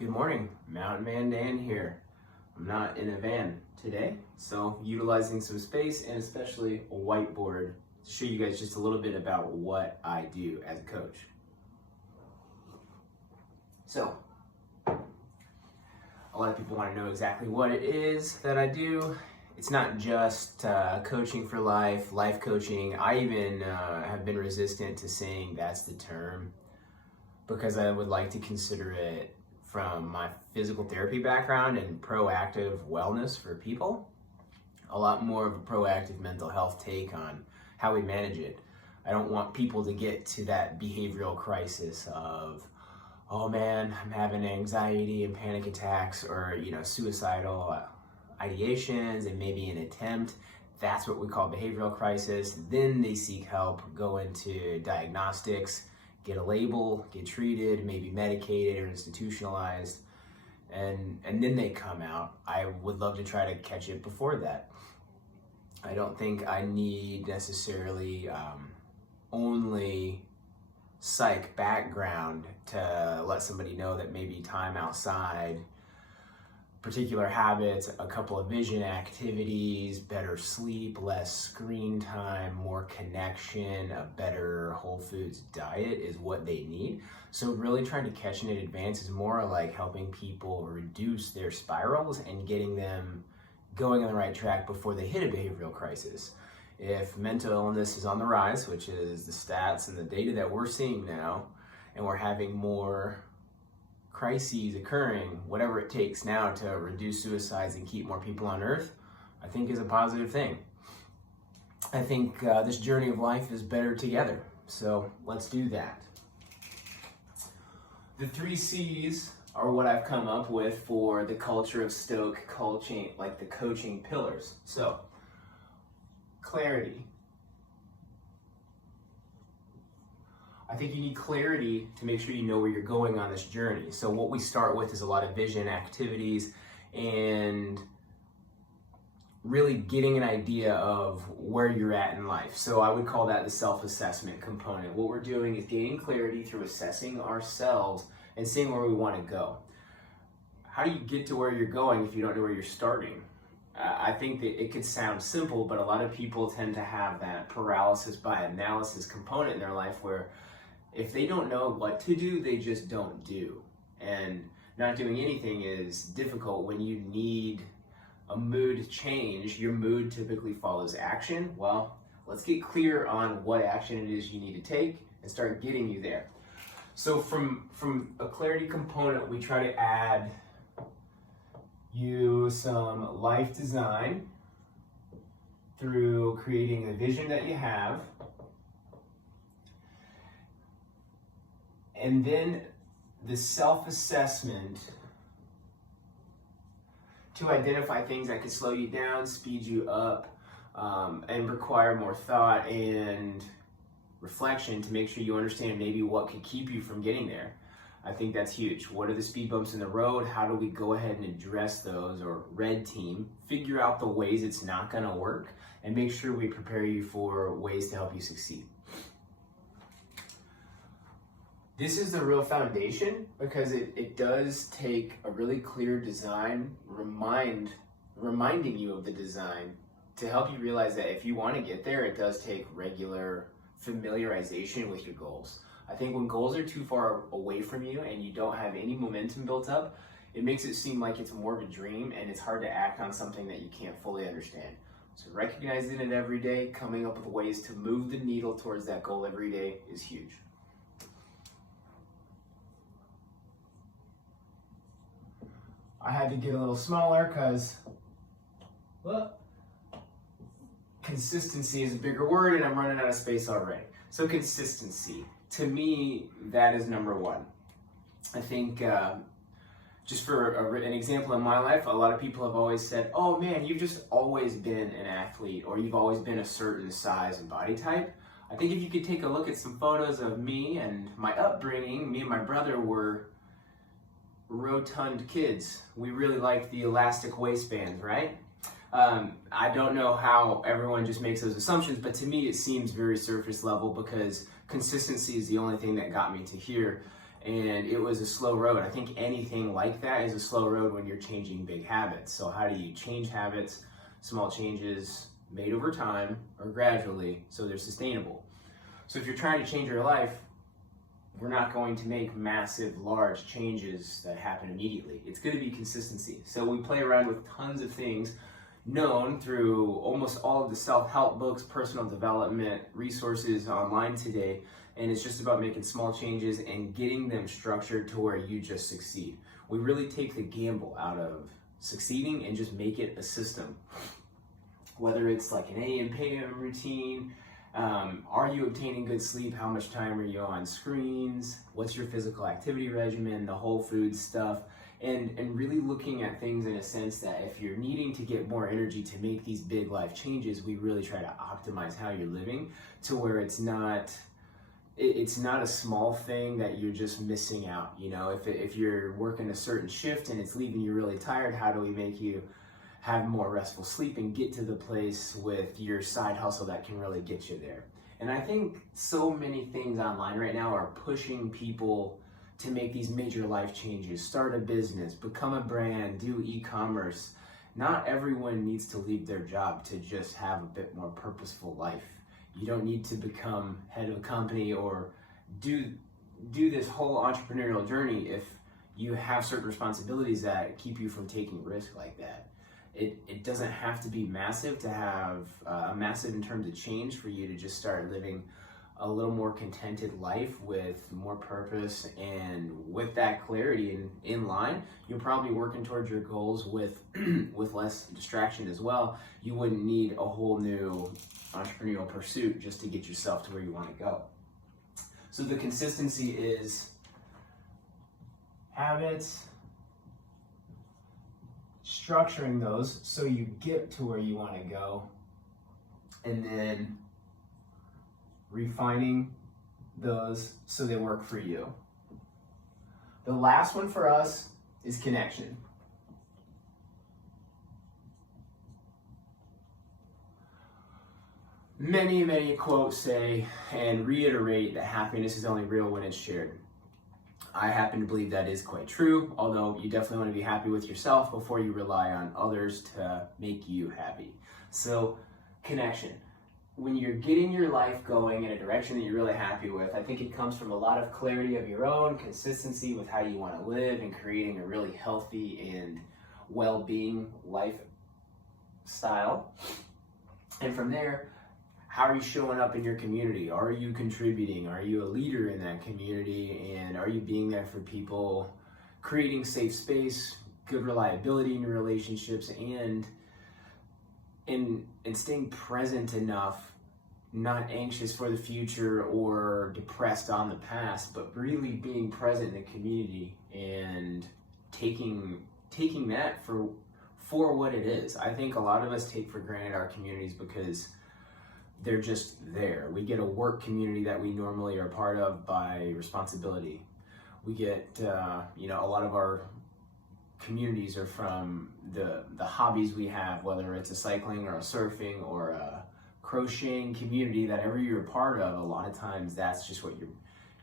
Good morning, Mountain Man Dan here. I'm not in a van today, so utilizing some space and especially a whiteboard to show you guys just a little bit about what I do as a coach. So, a lot of people want to know exactly what it is that I do. It's not just coaching for life, life coaching. I even have been resistant to saying that's the term because I would like to consider it from my physical therapy background and proactive wellness for people. A lot more of a proactive mental health take on how we manage it. I don't want people to get to that behavioral crisis of, oh man, I'm having anxiety and panic attacks or, suicidal ideations and maybe an attempt. That's what we call behavioral crisis. Then they seek help, go into diagnostics, get a label, get treated, maybe medicated or institutionalized, and then they come out. I would love to try to catch it before that. I don't think I need necessarily only psych background to let somebody know that maybe time outside, particular habits, a couple of vision activities, better sleep, less screen time, more connection, a better whole foods diet is what they need. So really trying to catch it in advance is more like helping people reduce their spirals and getting them going on the right track before they hit a behavioral crisis. If mental illness is on the rise, which is the stats and the data that we're seeing now, and we're having more crises occurring, whatever it takes now to reduce suicides and keep more people on earth, I think is a positive thing. I think this journey of life is better together. So let's do that. The 3 C's are what I've come up with for the culture of Stoke coaching, like the coaching pillars. So, clarity. I think you need clarity to make sure you know where you're going on this journey. So what we start with is a lot of vision activities and really getting an idea of where you're at in life. So I would call that the self-assessment component. What we're doing is gaining clarity through assessing ourselves and seeing where we want to go. How do you get to where you're going if you don't know where you're starting? I think that it could sound simple, but a lot of people tend to have that paralysis by analysis component in their life where if they don't know what to do, they just don't do. And not doing anything is difficult when you need a mood change. Your mood typically follows action. Well, let's get clear on what action it is you need to take and start getting you there. So from a clarity component, we try to add you some life design through creating the vision that you have. And then the self-assessment to identify things that could slow you down, speed you up, and require more thought and reflection to make sure you understand maybe what could keep you from getting there. I think that's huge. What are the speed bumps in the road? How do we go ahead and address those, or red team, figure out the ways it's not gonna work, and make sure we prepare you for ways to help you succeed. This is the real foundation because it does take a really clear design, reminding you of the design to help you realize that if you want to get there, it does take regular familiarization with your goals. I think when goals are too far away from you and you don't have any momentum built up, it makes it seem like it's more of a dream and it's hard to act on something that you can't fully understand. So recognizing it every day, coming up with ways to move the needle towards that goal every day is huge. I had to get a little smaller because consistency is a bigger word and I'm running out of space already. So consistency, to me, that is number one. I think just for an example in my life, a lot of people have always said, oh man, you've just always been an athlete or you've always been a certain size and body type. I think if you could take a look at some photos of me and my upbringing, me and my brother were rotund kids. We really liked the elastic waistbands, right? I don't know how everyone just makes those assumptions, but to me it seems very surface level because consistency is the only thing that got me to here. And it was a slow road. I think anything like that is a slow road when you're changing big habits. So how do you change habits? Small changes made over time or gradually so they're sustainable. So if you're trying to change your life, we're not going to make massive, large changes that happen immediately. It's going to be consistency. So we play around with tons of things known through almost all of the self-help books, personal development resources online today. And it's just about making small changes and getting them structured to where you just succeed. We really take the gamble out of succeeding and just make it a system. Whether it's like an AM PM routine, are you obtaining good sleep? How much time are you on screens? What's your physical activity regimen? The whole food stuff. And really looking at things in a sense that if you're needing to get more energy to make these big life changes, we really try to optimize how you're living to where it's not a small thing that you're just missing out. You know, if you're working a certain shift and it's leaving you really tired, how do we make you have more restful sleep and get to the place with your side hustle that can really get you there? And I think so many things online right now are pushing people to make these major life changes, start a business, become a brand, do e-commerce. Not everyone needs to leave their job to just have a bit more purposeful life. You don't need to become head of a company or do this whole entrepreneurial journey if you have certain responsibilities that keep you from taking risk like that. It doesn't have to be massive to have a massive in terms of change for you to just start living a little more contented life with more purpose, and with that clarity and in line, you're probably working towards your goals with with less distraction as well. You wouldn't need a whole new entrepreneurial pursuit just to get yourself to where you want to go. So the consistency is habits, structuring those so you get to where you want to go, and then refining those so they work for you. The last one for us is connection. Many quotes say and reiterate that happiness is only real when it's shared. I happen to believe that is quite true, although you definitely want to be happy with yourself before you rely on others to make you happy. So, connection. When you're getting your life going in a direction that you're really happy with, I think it comes from a lot of clarity of your own, consistency with how you want to live, and creating a really healthy and well-being lifestyle. And from there, how are you showing up in your community? Are you contributing? Are you a leader in that community? And are you being there for people, creating safe space, good reliability in your relationships, and staying present enough, not anxious for the future or depressed on the past, but really being present in the community and taking that for what it is. I think a lot of us take for granted our communities because they're just there. We get a work community that we normally are part of by responsibility. We get, a lot of our communities are from the hobbies we have, whether it's a cycling or a surfing or a crocheting community that ever you're a part of. A lot of times that's just what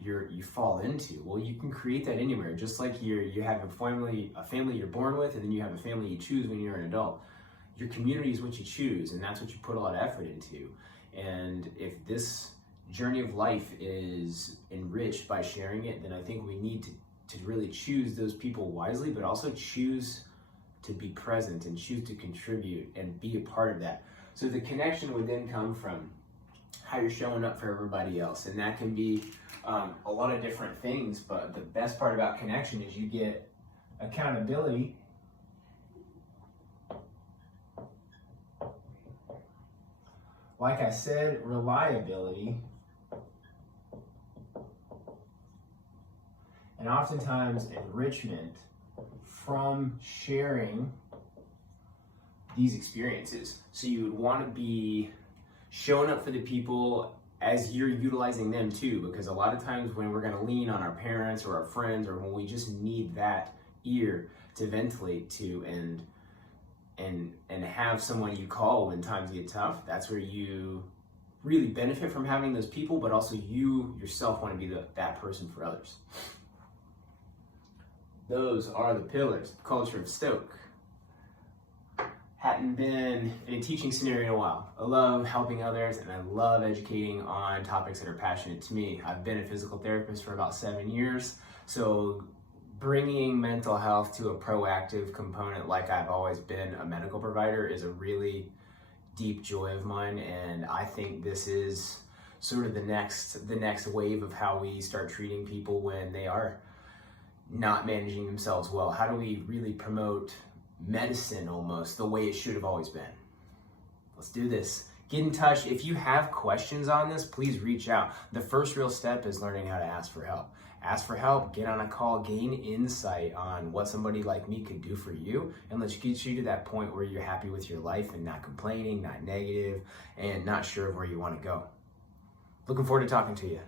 you fall into. Well, you can create that anywhere, just like you have a family you're born with, and then you have a family you choose when you're an adult. Your community is what you choose, and that's what you put a lot of effort into. And if this journey of life is enriched by sharing it, then I think we need to really choose those people wisely, but also choose to be present and choose to contribute and be a part of that. So the connection would then come from how you're showing up for everybody else. And that can be a lot of different things, but the best part about connection is you get accountability, like I said, reliability, and oftentimes enrichment from sharing these experiences. So you would want to be showing up for the people as you're utilizing them too, because a lot of times when we're going to lean on our parents or our friends, or when we just need that ear to ventilate to and have someone you call when times get tough, that's where you really benefit from having those people, but also you yourself want to be that person for others. Those are the pillars, culture of Stoke. Hadn't been in a teaching scenario in a while. I love helping others and I love educating on topics that are passionate to me. I've been a physical therapist for about 7 years, so bringing mental health to a proactive component like I've always been a medical provider is a really deep joy of mine, and I think this is sort of the next wave of how we start treating people when they are not managing themselves well. How do we really promote medicine almost the way it should have always been? Let's do this. Get in touch. If you have questions on this, please reach out. The first real step is learning how to ask for help. Ask for help, get on a call, gain insight on what somebody like me could do for you, and let's get you to that point where you're happy with your life and not complaining, not negative, and not sure of where you want to go. Looking forward to talking to you.